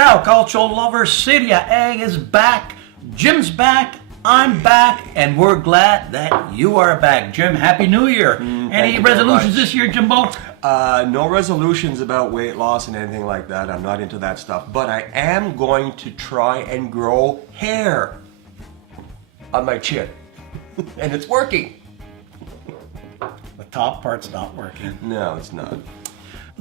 Ciao, cultural lovers. Serie A is back. Jim's back. I'm back. And we're glad that you are back. Jim, Happy New Year. Any resolutions this year, Jimbo? No resolutions about weight loss and anything like that. I'm not into that stuff. But I am going to try and grow hair on my chin. And it's working. The top part's not working. No, it's not.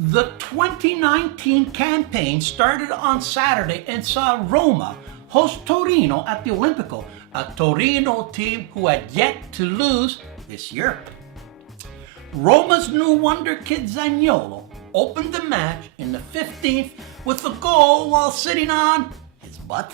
The 2019 campaign started on Saturday and saw Roma host Torino at the Olimpico, a Torino team who had yet to lose this year. Roma's new wonder kid Zaniolo opened the match in the 15th with a goal while sitting on his butt.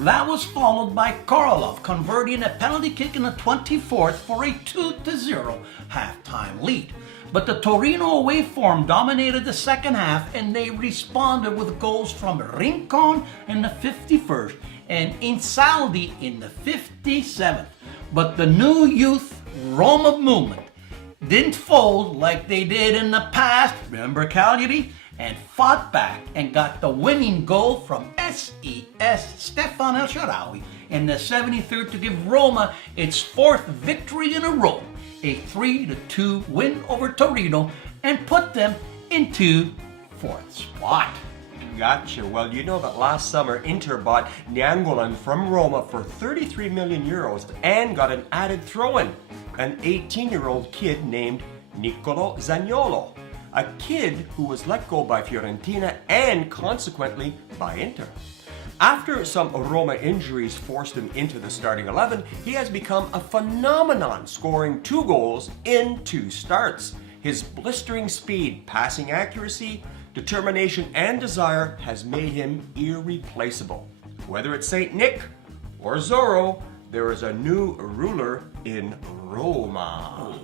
That was followed by Korolov converting a penalty kick in the 24th for a 2-0 halftime lead. But the Torino away form dominated the second half, and they responded with goals from Rincon in the 51st and Insaldi in the 57th. But the new youth Roma movement didn't fold like they did in the past, remember Cagliari, and fought back and got the winning goal from SES Stefan El Shaarawy in the 73rd to give Roma its fourth victory in a row, a 3-2 win over Torino, and put them into fourth spot. Gotcha. Well, you know that last summer Inter bought Nainggolan from Roma for 33 million euros and got an added throw-in, an 18-year-old kid named Niccolò Zaniolo, a kid who was let go by Fiorentina and consequently by Inter. After some Roma injuries forced him into the starting 11, he has become a phenomenon, scoring 2 goals in 2 starts. His blistering speed, passing accuracy, determination, and desire has made him irreplaceable. Whether it's Saint Nick or Zorro, there is a new ruler in Roma.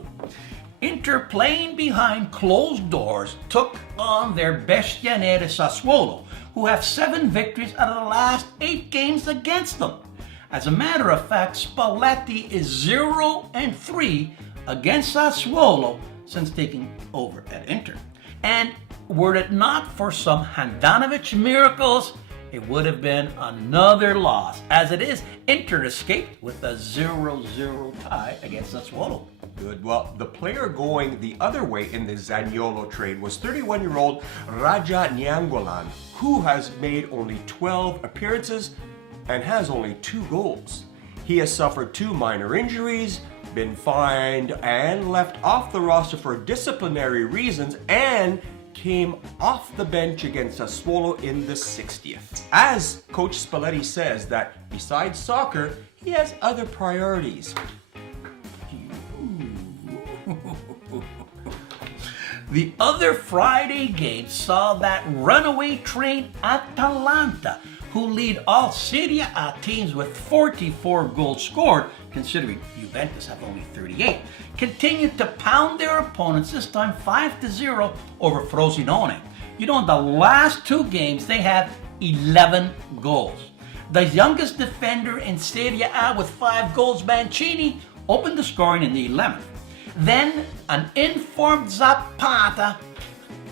Inter, playing behind closed doors, took on their bestia nere Sassuolo, who have 7 victories out of the last 8 games against them. As a matter of fact, Spalletti is 0-3 against Sassuolo since taking over at Inter. And were it not for some Handanovic miracles, it would have been another loss. As it is, Inter escaped with a 0-0 tie against Sassuolo. Good. Well, the player going the other way in the Zaniolo trade was 31-year-old Raja Nainggolan, who has made only 12 appearances and has only 2 goals. He has suffered 2 minor injuries, been fined and left off the roster for disciplinary reasons, and came off the bench against Sassuolo in the 60th. As Coach Spalletti says that besides soccer, he has other priorities. The other Friday game saw that runaway train Atalanta, who lead all Serie A teams with 44 goals scored, considering Juventus have only 38, continue to pound their opponents, this time 5-0 over Frosinone. You know, in the last 2 games, they have 11 goals. The youngest defender in Serie A with 5 goals, Mancini, opened the scoring in the 11th. Then, an informed Zapata,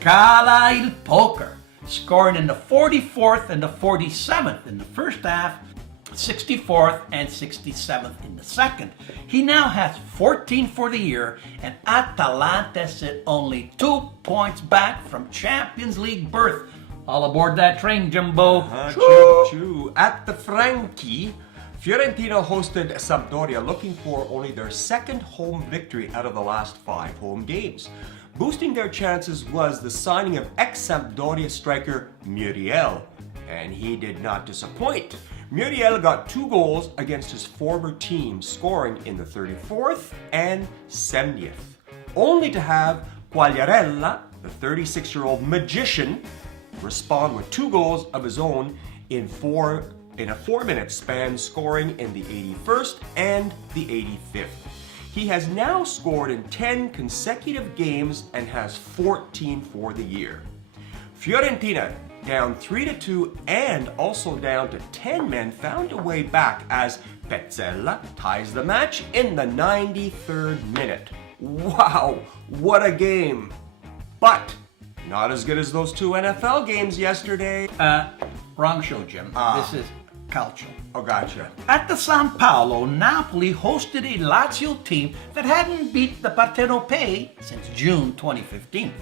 cala il poker, scoring in the 44th and the 47th in the first half, 64th and 67th in the second. He now has 14 for the year, and Atalanta sit only 2 points back from Champions League berth. All aboard that train, Jimbo. Choo-choo. At the Franchi, Fiorentina hosted Sampdoria, looking for only their 2nd home victory out of the last 5 home games. Boosting their chances was the signing of ex-Sampdoria striker Muriel, and he did not disappoint. Muriel got 2 goals against his former team, scoring in the 34th and 70th, only to have Quagliarella, the 36-year-old magician, respond with 2 goals of his own in a 4-minute span, scoring in the 81st and the 85th. He has now scored in 10 consecutive games and has 14 for the year. Fiorentina, down 3-2 and also down to 10 men, found a way back as Pezzella ties the match in the 93rd minute. Wow, what a game! But Not as good as those two NFL games yesterday. Wrong show, Jim. This is Calcio. Oh, gotcha. At the San Paolo, Napoli hosted a Lazio team that hadn't beat the Partenopei since June 2015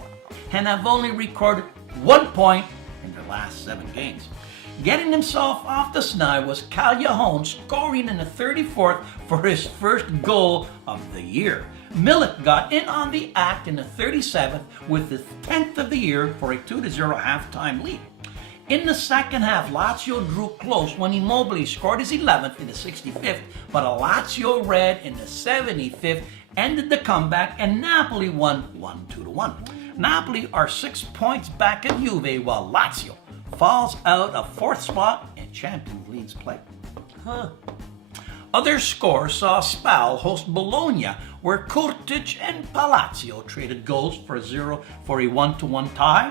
and have only recorded 1 point in their last 7 games. Getting himself off the snide was Callejon, scoring in the 34th for his first goal of the year. Milik got in on the act in the 37th with his 10th of the year for a 2-0 halftime lead. In the second half, Lazio drew close when Immobile scored his 11th in the 65th, but a Lazio red in the 75th ended the comeback and Napoli won 2-1. Napoli are 6 points back at Juve while Lazio falls out of 4th spot in Champions League play. Other scores saw Spal host Bologna, where Kurtic and Palacio traded goals for a 1-1 tie.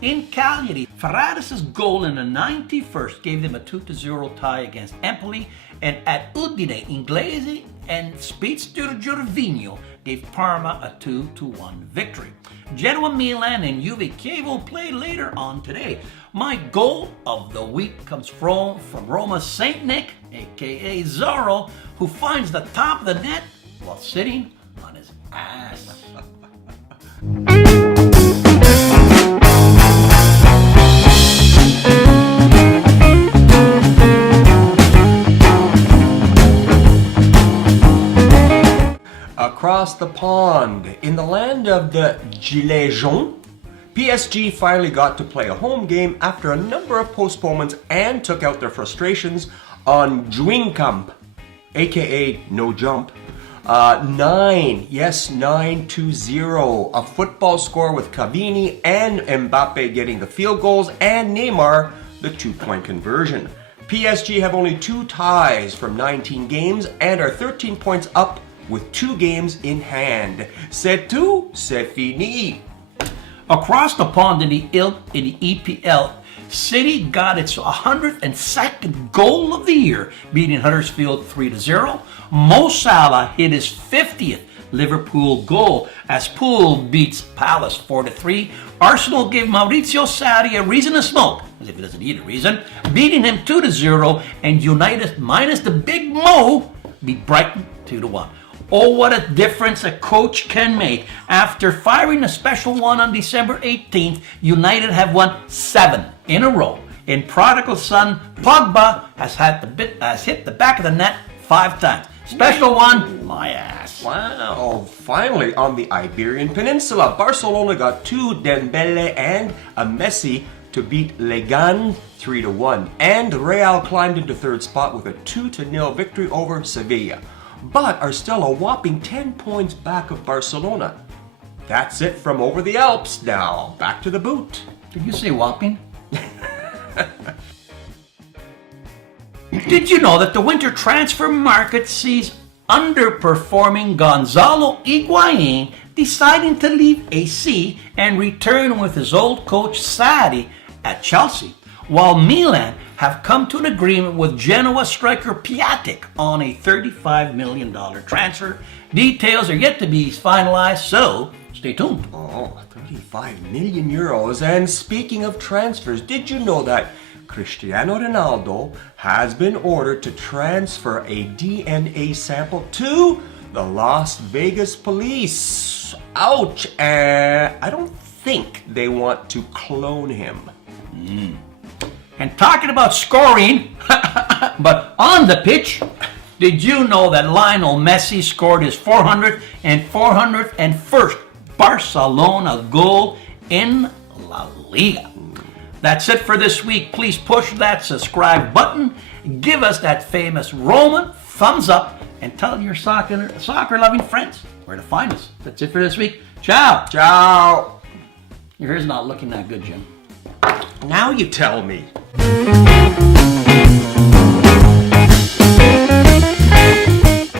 In Cagliari, Ferraris' goal in the 91st gave them a 2-0 tie against Empoli, and at Udine, Inglese and speedster Gervinho gave Parma a 2-1 victory. Genoa, Milan, and Juve Chievo play later on today. My goal of the week comes from Roma's Saint Nick, aka Zorro, who finds the top of the net while sitting on his ass. Across the pond, in the land of the Gilets jaunes, PSG finally got to play a home game after a number of postponements and took out their frustrations on Dwingkamp, aka No Jump. 9-0, a football score with Cavani and Mbappe getting the field goals and Neymar the 2-point conversion. PSG have only 2 ties from 19 games and are 13 points up with 2 games in hand. C'est tout, c'est fini. Across the pond in the EPL, City got its 102nd goal of the year, beating Huddersfield 3-0. Mo Salah hit his 50th Liverpool goal as Poole beats Palace 4-3. Arsenal gave Maurizio Sarri a reason to smoke, as if he doesn't need a reason, beating him 2-0, and United minus the big Mo beat Brighton 2-1. Oh, what a difference a coach can make. After firing a special one on December 18th, United have won 7 in a row. In prodigal son, Pogba has hit the back of the net 5 times. Special one, my ass. Wow. Oh, finally, on the Iberian Peninsula, Barcelona got 2 Dembele and a Messi to beat Legan 3-1. And Real climbed into 3rd spot with a 2-0 victory over Sevilla, but are still a whopping 10 points back of Barcelona. That's it from over the Alps. Now, back to the boot. Did you say whopping? Did you know that the winter transfer market sees underperforming Gonzalo Higuain deciding to leave AC and return with his old coach Sarri at Chelsea, while Milan have come to an agreement with Genoa striker Piatek on a $35 million transfer. Details are yet to be finalized, so stay tuned. Oh, 35 million euros. And speaking of transfers, did you know that Cristiano Ronaldo has been ordered to transfer a DNA sample to the Las Vegas police? Ouch! I don't think they want to clone him. And talking about scoring, but on the pitch, did you know that Lionel Messi scored his 400th and 401st Barcelona goal in La Liga? That's it for this week. Please push that subscribe button, give us that famous Roman thumbs up, and tell your soccer-loving friends where to find us. That's it for this week. Ciao. Ciao. Your hair's not looking that good, Jim. Now you tell me.